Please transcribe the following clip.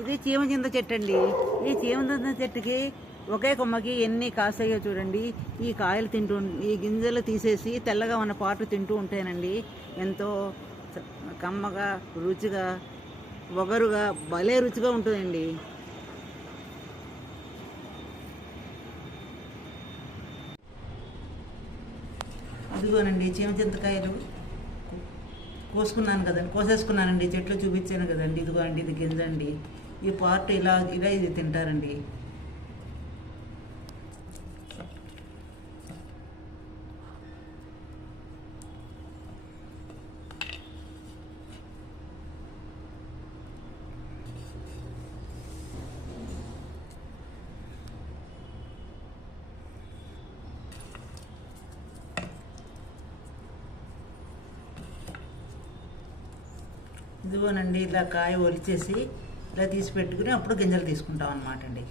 ఇది చీమచింత చెట్టు అండి. ఈ చీమచింత చెట్టుకి ఒకే కొమ్మకి ఎన్ని కాస్తాయో చూడండి. ఈ కాయలు తింటూ, ఈ గింజలు తీసేసి తెల్లగా ఉన్న పాటు తింటూ ఉంటానండి. ఎంతో కమ్మగా, రుచిగా, వగరుగా, భలే రుచిగా ఉంటుందండి. ఇదిగోనండి చీమచింతకాయలు కోసేసుకున్నానండి. చెట్లు చూపించాను కదండి. ఇదిగో అండి, ఇది గింజ అండి. ఈ పార్ట్ ఇలా ఇది తింటారండి. ఇదిగోనండి, ఇలా కాయ ఒలిచేసి ఇలా తీసి పెట్టుకుని అప్పుడు గింజలు తీసుకుంటాం అన్నమాట అండి.